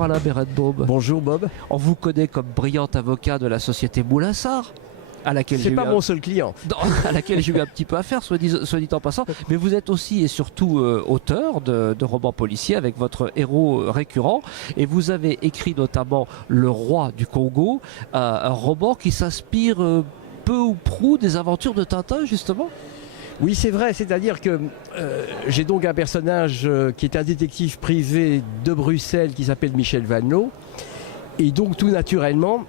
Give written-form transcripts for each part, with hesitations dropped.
Bonjour Alain Berenbaum. Bonjour Bob. On vous connaît comme brillant avocat de la société Moulinsart, à laquelle C'est pas mon seul client. à laquelle j'ai eu un petit peu affaire, soit dit en passant. Mais vous êtes aussi et surtout auteur de romans policiers avec votre héros récurrent. Et vous avez écrit notamment Le Roi du Congo, un roman qui s'inspire peu ou prou des aventures de Tintin, justement. Oui, c'est vrai, c'est-à-dire que j'ai donc un personnage qui est un détective privé de Bruxelles qui s'appelle Michel Vanloo. Et donc tout naturellement,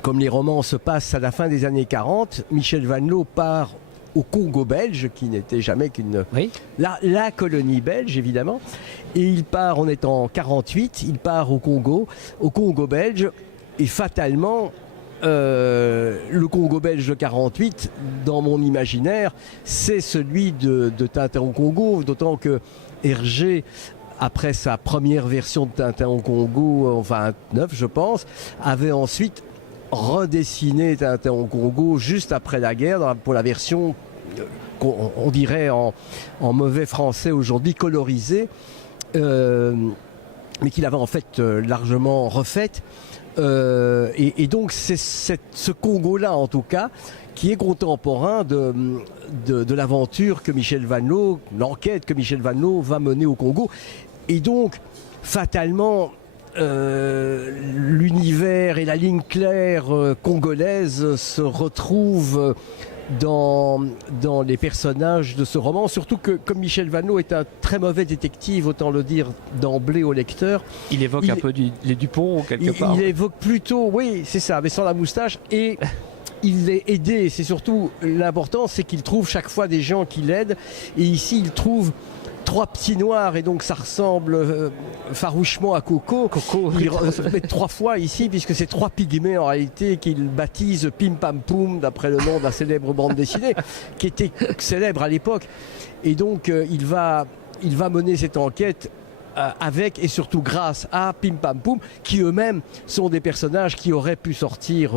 comme les romans se passent à la fin des années 40, Michel Vanloo part au Congo belge, qui n'était jamais qu'une... Oui. La colonie belge, évidemment. Et il part, on est en 48, il part au Congo belge, et fatalement... le Congo belge de 48, dans mon imaginaire, c'est celui de Tintin au Congo, d'autant que Hergé, après sa première version de Tintin au Congo, en 29 je pense, avait ensuite redessiné Tintin au Congo juste après la guerre, pour la version qu'on dirait en mauvais français aujourd'hui colorisée, mais qu'il avait en fait largement refaite. Et donc c'est ce Congo-là en tout cas qui est contemporain de l'aventure que Michel Vanloo, l'enquête que Michel Vanloo va mener au Congo. Et donc fatalement l'univers et la ligne claire congolaise se retrouvent dans les personnages de ce roman, surtout que comme Michel Vanloo est un très mauvais détective, autant le dire d'emblée au lecteur. Il évoque un peu les Dupont quelque part. Il évoque plutôt, oui c'est ça, mais sans la moustache, et il est aidé, c'est surtout l'important, c'est qu'il trouve chaque fois des gens qui l'aident, et ici il trouve trois petits noirs, et donc ça ressemble farouchement à Coco. Il met trois fois ici, puisque c'est trois pygmées en réalité qu'il baptise Pim Pam Poum, d'après le nom de la célèbre bande dessinée, qui était célèbre à l'époque. Et donc il va mener cette enquête avec et surtout grâce à Pim Pam Poum, qui eux-mêmes sont des personnages qui auraient pu sortir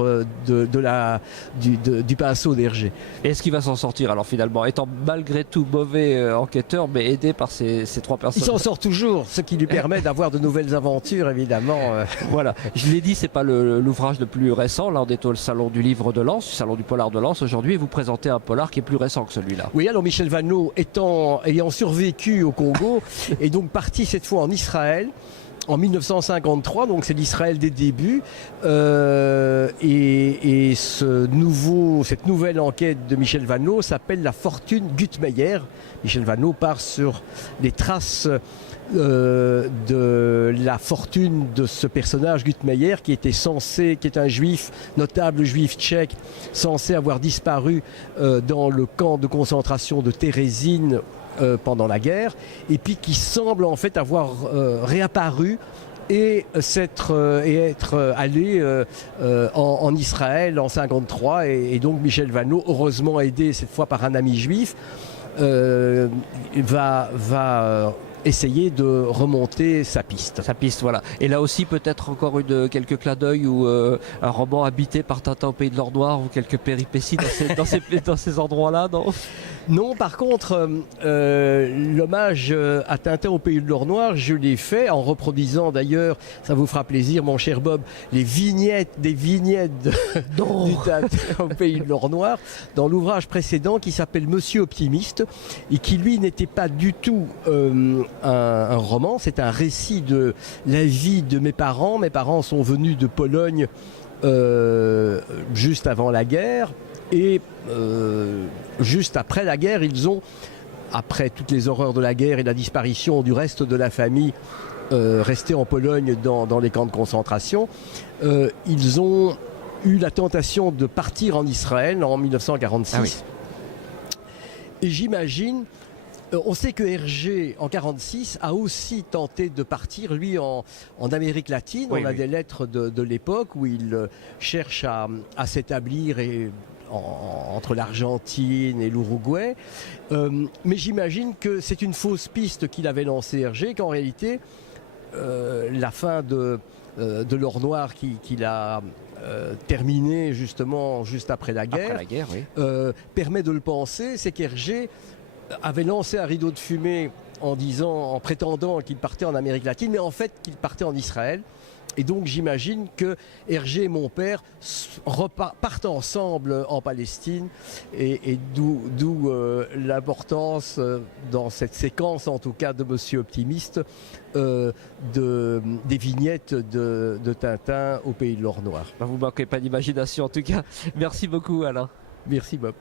du pinceau d'Hergé. Est-ce qu'il va s'en sortir alors finalement, étant malgré tout mauvais enquêteur, mais aidé par ces trois personnes? Il s'en sort toujours, ce qui lui permet d'avoir de nouvelles aventures évidemment. Voilà, je l'ai dit, c'est pas l'ouvrage le plus récent. Là on est au salon du livre de Lens, salon du polar de Lens aujourd'hui, et vous présentez un polar qui est plus récent que celui-là. Oui, alors Michel Vanloo ayant survécu au Congo est donc parti cette fois en Israël en 1953, donc c'est l'Israël des débuts, et cette nouvelle enquête de Michel Vanloo s'appelle La Fortune Guttmeyer. Michel Vanloo part sur les traces de la fortune de ce personnage Guttmeyer qui est un juif, notable juif tchèque, censé avoir disparu dans le camp de concentration de Térésine pendant la guerre, et puis qui semble en fait avoir réapparu et être allé en Israël en 53, et donc Michel Vanloo, heureusement aidé cette fois par un ami juif, va essayer de remonter sa piste. Voilà. Et là aussi, peut-être encore quelques clins d'œil ou un roman habité par Tintin au Pays de l'Or Noir, ou quelques péripéties dans ces endroits-là, non? Non, par contre, l'hommage à Tintin au Pays de l'Or Noir, je l'ai fait en reproduisant d'ailleurs, ça vous fera plaisir mon cher Bob, des vignettes du Tintin au Pays de l'Or Noir dans l'ouvrage précédent qui s'appelle Monsieur Optimiste, et qui lui n'était pas du tout un roman, c'est un récit de la vie de mes parents. Mes parents sont venus de Pologne juste avant la guerre, et juste après la guerre, après toutes les horreurs de la guerre et la disparition du reste de la famille restée en Pologne dans les camps de concentration, ils ont eu la tentation de partir en Israël en 1946. Ah oui. Et j'imagine... on sait que Hergé, en 1946, a aussi tenté de partir, lui, en Amérique latine. Oui, on a des lettres de l'époque où il cherche à s'établir entre l'Argentine et l'Uruguay. Mais j'imagine que c'est une fausse piste qu'il avait lancée Hergé, qu'en réalité, la fin de l'Or Noir qu'il a terminé justement juste après la guerre, oui. permet de le penser, c'est qu'Hergé avait lancé un rideau de fumée en prétendant qu'il partait en Amérique latine, mais en fait qu'il partait en Israël. Et donc j'imagine que Hergé et mon père partent ensemble en Palestine, et d'où l'importance dans cette séquence, en tout cas de Monsieur Optimiste, des vignettes de Tintin au pays de l'or noir. Vous ne manquez pas d'imagination en tout cas. Merci beaucoup Alain. Merci Bob.